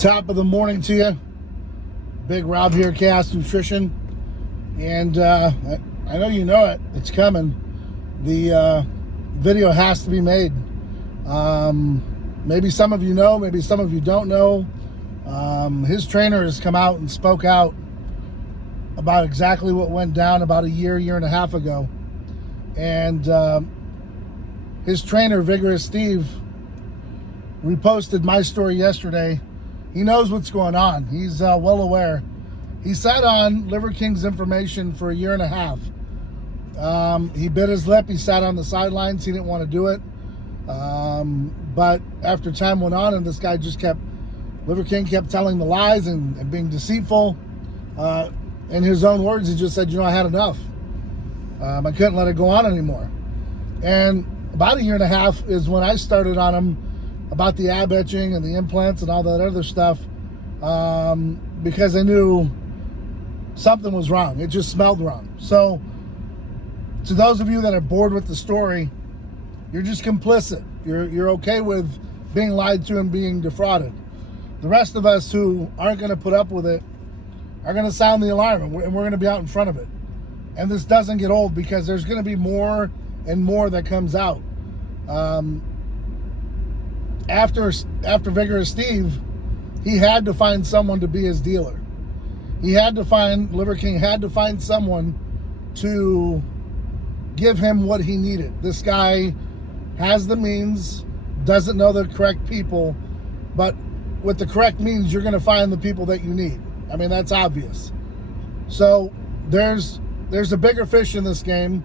Top of the morning to you. Big Rob here, Chaos Nutrition. And I know you know it. It's coming. The video has to be made. Maybe some of you know, maybe some of you don't know. His trainer has come out and spoke out about exactly what went down about a year and a half ago. And his trainer, Vigorous Steve, reposted my story yesterday. He knows what's going on. He's well aware. He sat on Liverking's information for a year and a half. He bit his lip. He sat on the sidelines. He didn't want to do it. But after time went on and this guy just Liverking kept telling the lies and being deceitful. In his own words, he just said, I had enough. I couldn't let it go on anymore. And about a year and a half is when I started on him about the ab etching and the implants and all that other stuff, because I knew something was wrong. It just smelled wrong. So to those of you that are bored with the story, you're just complicit. You're okay with being lied to and being defrauded. The rest of us who aren't going to put up with it are going to sound the alarm, and we're going to be out in front of it. And this doesn't get old because there's going to be more and more that comes out. After Vigorous Steve, he had to find someone to be his dealer. Liverking had to find someone to give him what he needed. This guy has the means, doesn't know the correct people, but with the correct means, you're going to find the people that you need. I mean, that's obvious. So there's a bigger fish in this game.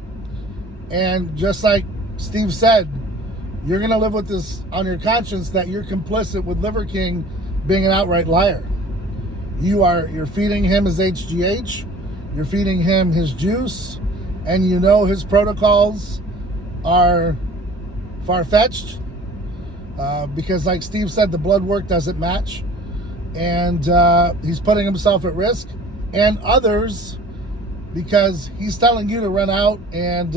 And just like Steve said, you're going to live with this on your conscience that you're complicit with Liverking being an outright liar. You're feeding him his HGH, you're feeding him his juice, and you know his protocols are far-fetched because, like Steve said, the blood work doesn't match, and he's putting himself at risk and others because he's telling you to run out and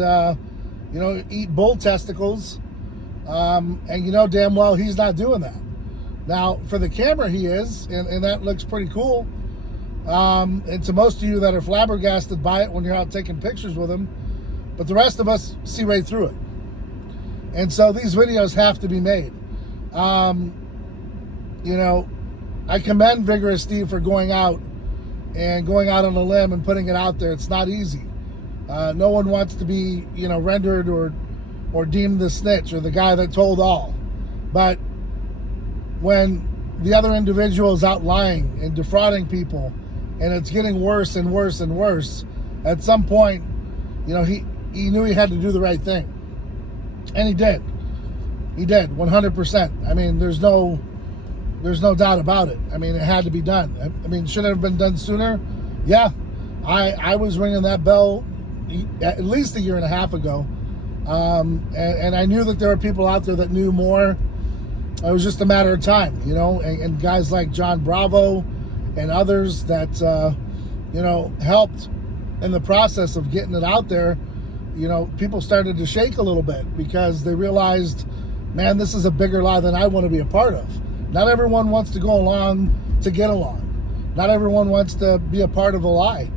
eat bull testicles. And you know damn well he's not doing that. Now, for the camera he is, and that looks pretty cool. And to most of you that are flabbergasted by it when you're out taking pictures with him, but the rest of us see right through it. And so these videos have to be made. I commend Vigorous Steve for going out on a limb and putting it out there. It's not easy. No one wants to be, rendered or deemed the snitch or the guy that told all. But when the other individual is out lying and defrauding people and it's getting worse and worse and worse, at some point, he knew he had to do the right thing. And he did. He did, 100%. I mean, there's no doubt about it. I mean, it had to be done. I mean, should it have been done sooner? Yeah. I was ringing that bell at least a year and a half ago. And I knew that there were people out there that knew more. It was just a matter of time, and guys like John Bravo and others that, helped in the process of getting it out there. People started to shake a little bit because they realized, man, this is a bigger lie than I want to be a part of. Not everyone wants to go along to get along. Not everyone wants to be a part of a lie.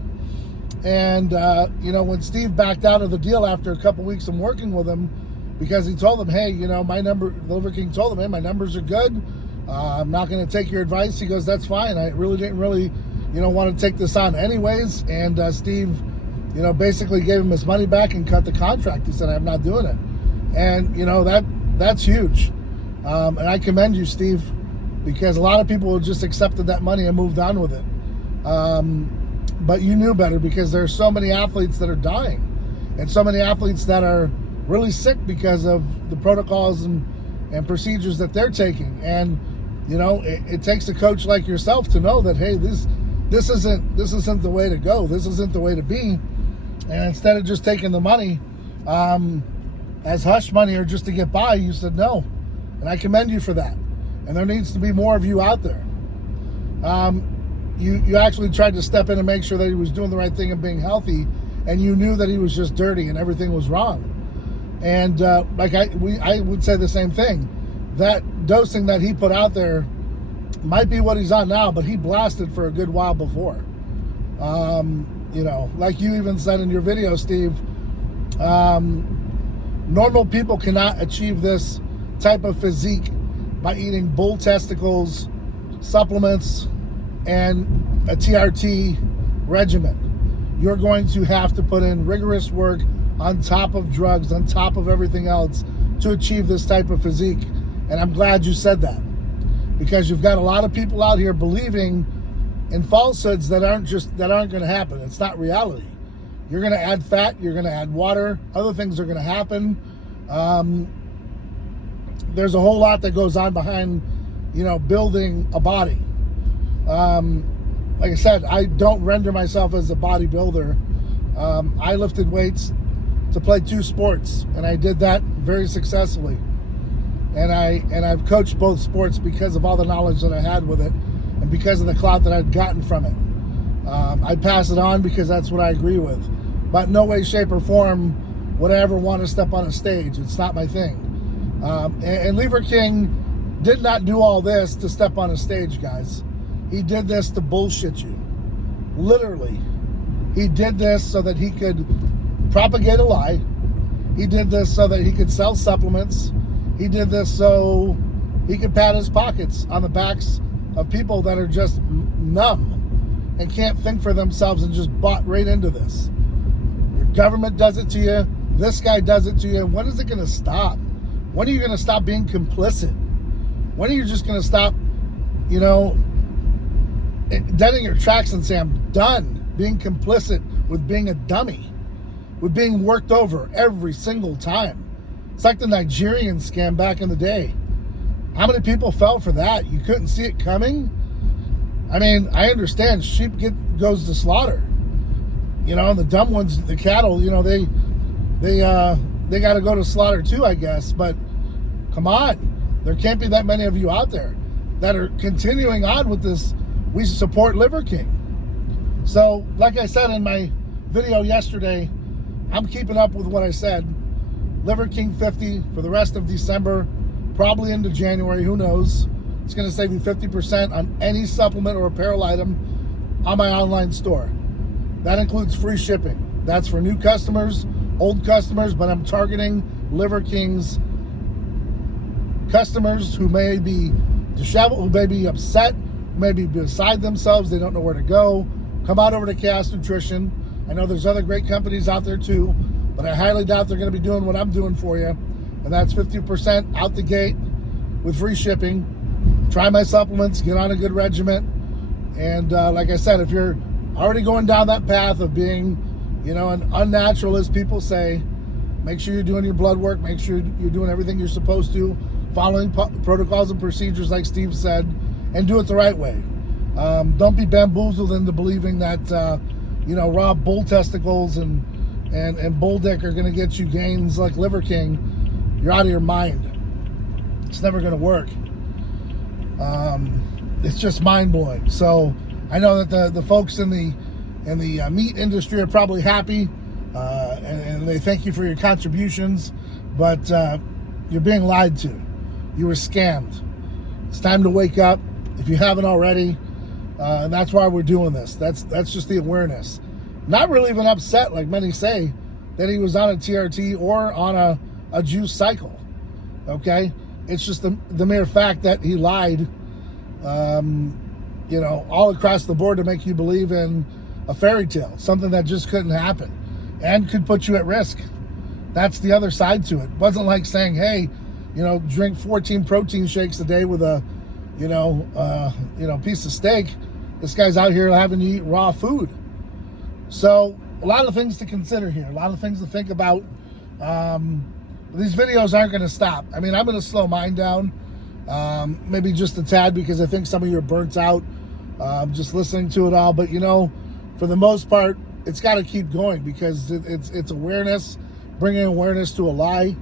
And, when Steve backed out of the deal after a couple weeks of working with him, because he told him, hey, Liverking told him, hey, my numbers are good. I'm not going to take your advice. He goes, that's fine. I really didn't want to take this on anyways. And Steve, basically gave him his money back and cut the contract. He said, I'm not doing it. And, that's huge. And I commend you, Steve, because a lot of people just accepted that money and moved on with it. But you knew better because there are so many athletes that are dying and so many athletes that are really sick because of the protocols and procedures that they're taking. And, it takes a coach like yourself to know that, hey, this isn't the way to go. This isn't the way to be. And instead of just taking the money as hush money or just to get by, you said no. And I commend you for that. And there needs to be more of you out there. You actually tried to step in and make sure that he was doing the right thing and being healthy, and you knew that he was just dirty and everything was wrong. And I would say the same thing. That dosing that he put out there Might be what he's on now, but he blasted for a good while before. You know, like you even said in your video, Steve, normal people cannot achieve this type of physique by eating bull testicles, supplements, and a TRT regimen. You're going to have to put in rigorous work on top of drugs, on top of everything else to achieve this type of physique. And I'm glad you said that, because you've got a lot of people out here believing in falsehoods that aren't going to happen. It's not reality. You're going to add fat, you're going to add water, other things are going to happen. There's a whole lot that goes on behind, you know, building a body. Like I said, I don't render myself as a bodybuilder. I lifted weights to play 2 sports, and I did that very successfully. And I've coached both sports because of all the knowledge that I had with it, and because of the clout that I'd gotten from it. I pass it on because that's what I agree with. But no way, shape, or form would I ever want to step on a stage. It's not my thing. And Liverking did not do all this to step on a stage, guys. He did this to bullshit you. Literally. He did this so that he could propagate a lie. He did this so that he could sell supplements. He did this so he could pat his pockets on the backs of people that are just numb and can't think for themselves and just bought right into this. Your government does it to you. This guy does it to you. When is it going to stop? When are you going to stop being complicit? When are you just going to stop, you know, dead in your tracks and say, I'm done being complicit with being a dummy, with being worked over every single time? It's like the Nigerian scam back in the day. How many people fell for that? You couldn't see it coming? I mean, I understand sheep goes to slaughter. You know, and the dumb ones, the cattle, you know, they got to go to slaughter too, I guess. But come on, there can't be that many of you out there that are continuing on with this. We support Liverking. So, like I said in my video yesterday, I'm keeping up with what I said. Liverking 50 for the rest of December, probably into January, who knows. It's going to save you 50% on any supplement or apparel item on my online store. That includes free shipping. That's for new customers, old customers, but I'm targeting Liverking's customers who may be disheveled, who may be upset, who may be beside themselves, they don't know where to go. Come on over to Chaos Nutrition. I know there's other great companies out there too, but I highly doubt they're going to be doing what I'm doing for you. And that's 50% out the gate with free shipping. Try my supplements, get on a good regimen. And like I said, if you're already going down that path of being, you know, an unnatural, as people say, make sure you're doing your blood work, make sure you're doing everything you're supposed to, following protocols and procedures like Steve said, and do it the right way. Don't be bamboozled into believing that, you know, raw bull testicles and bull dick are going to get you gains like Liverking. You're out of your mind. It's never going to work. It's just mind-blowing. So I know that the folks in the meat industry are probably happy, and they thank you for your contributions, but you're being lied to. You were scammed. It's time to wake up if you haven't already, and that's why we're doing this. That's just the awareness. Not really even upset, like many say, that he was on a TRT or on a juice cycle. Okay? It's just the mere fact that he lied, you know, all across the board to make you believe in a fairy tale, something that just couldn't happen and could put you at risk. That's the other side to it. It wasn't like saying, hey, you know, drink 14 protein shakes a day with a, you know, piece of steak. This guy's out here having to eat raw food. So a lot of things to consider here, a lot of things to think about. These videos aren't going to stop. I mean, I'm going to slow mine down, maybe just a tad, because I think some of you are burnt out just listening to it all. But, you know, for the most part, it's got to keep going, because it's awareness, bringing awareness to a lie.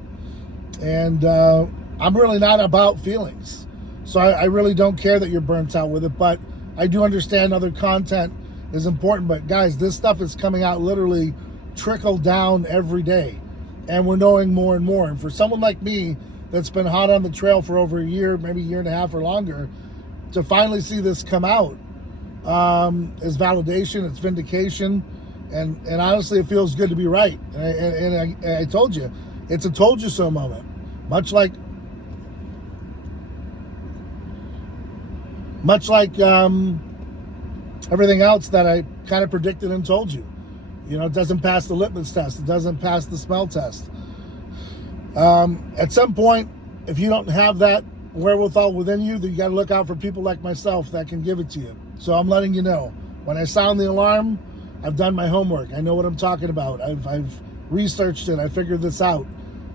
And I'm really not about feelings. So I really don't care that you're burnt out with it. But I do understand other content is important. But, guys, this stuff is coming out literally trickle down every day. And we're knowing more and more. And for someone like me that's been hot on the trail for over a year, maybe a year and a half or longer, to finally see this come out is validation, it's vindication, and honestly, it feels good to be right. And I told you, it's a told you so moment, much like everything else that I kind of predicted and told you. You know, it doesn't pass the litmus test. It doesn't pass the smell test. At some point, if you don't have that wherewithal within you, then you got to look out for people like myself that can give it to you. So I'm letting you know. When I sound the alarm, I've done my homework. I know what I'm talking about. I've researched it. I figured this out.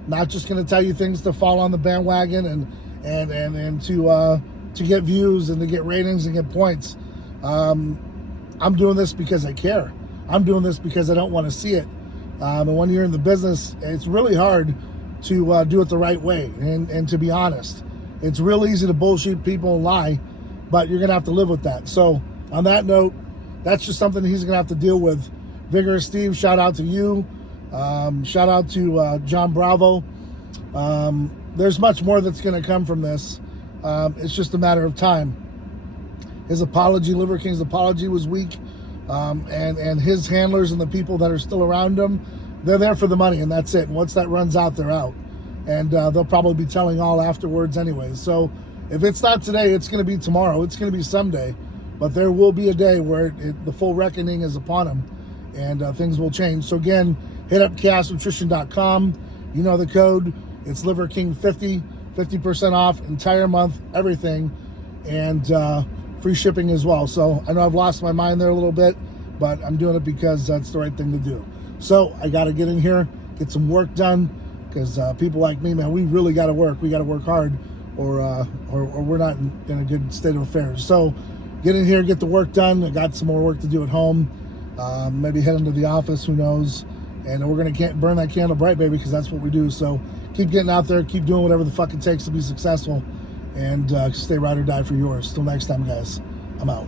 Not just going to tell you things to fall on the bandwagon and to get views and to get ratings and get points. I'm doing this because I care. I'm doing this because I don't want to see it. And when you're in the business, it's really hard to do it the right way. And to be honest, it's real easy to bullshit people and lie, but you're going to have to live with that. So on that note, that's just something he's going to have to deal with. Vigorous Steve, shout out to you. Shout out to John Bravo. There's much more that's going to come from this. It's just a matter of time. His apology, Liverking's apology, was weak. And his handlers and the people that are still around him, they're there for the money, and that's it. And once that runs out, they're out. And they'll probably be telling all afterwards anyways. So if it's not today, it's going to be tomorrow. It's going to be someday. But there will be a day where the full reckoning is upon him, and things will change. So again, hit up chaosnutrition.com. You know the code. It's Liverking50, 50% off, entire month, everything. And free shipping as well. So I know I've lost my mind there a little bit, but I'm doing it because that's the right thing to do. So I got to get in here, get some work done, because people like me, man, we really got to work. We got to work hard, or we're not in a good state of affairs. So get in here, get the work done. I got some more work to do at home. Maybe head into the office, who knows? And we're going to burn that candle bright, baby, because that's what we do. So keep getting out there, keep doing whatever the fuck it takes to be successful, and stay ride or die for yours. Till next time, guys, I'm out.